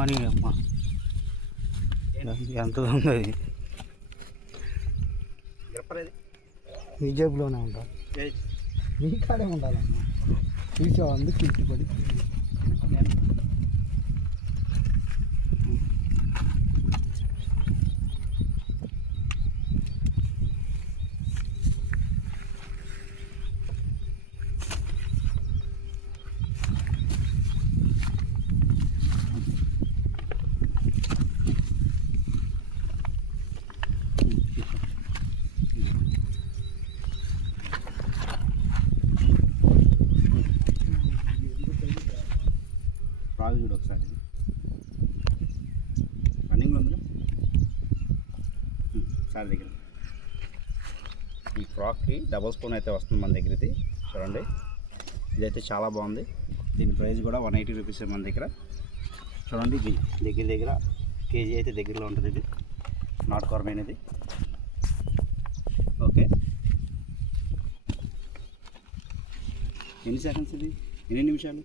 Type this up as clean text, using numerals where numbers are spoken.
Money అమ్మ ఎంత ఉంది అది నీ జేబులోనే ఉంటా నీ కాడే ఉండాలమ్మా తీసావు అందుకు తీసుకుపడి రాజు చూడు ఒకసారి రన్నింగ్లో ఉందిగా సార్ దగ్గర ఈ ఫ్రాక్కి డబల్ స్పూన్ అయితే వస్తుంది మన దగ్గర. ఇది చూడండి, ఇదైతే చాలా బాగుంది. దీని ప్రైస్ కూడా 180 రూపీస్ మన దగ్గర. చూడండి, ఇది దగ్గర కేజీ అయితే దగ్గరలో ఉంటుంది. ఇది నాటుకోరమైనది. ఓకే, ఎన్ని సెకండ్స్ ఇది, ఎన్ని నిమిషాలు?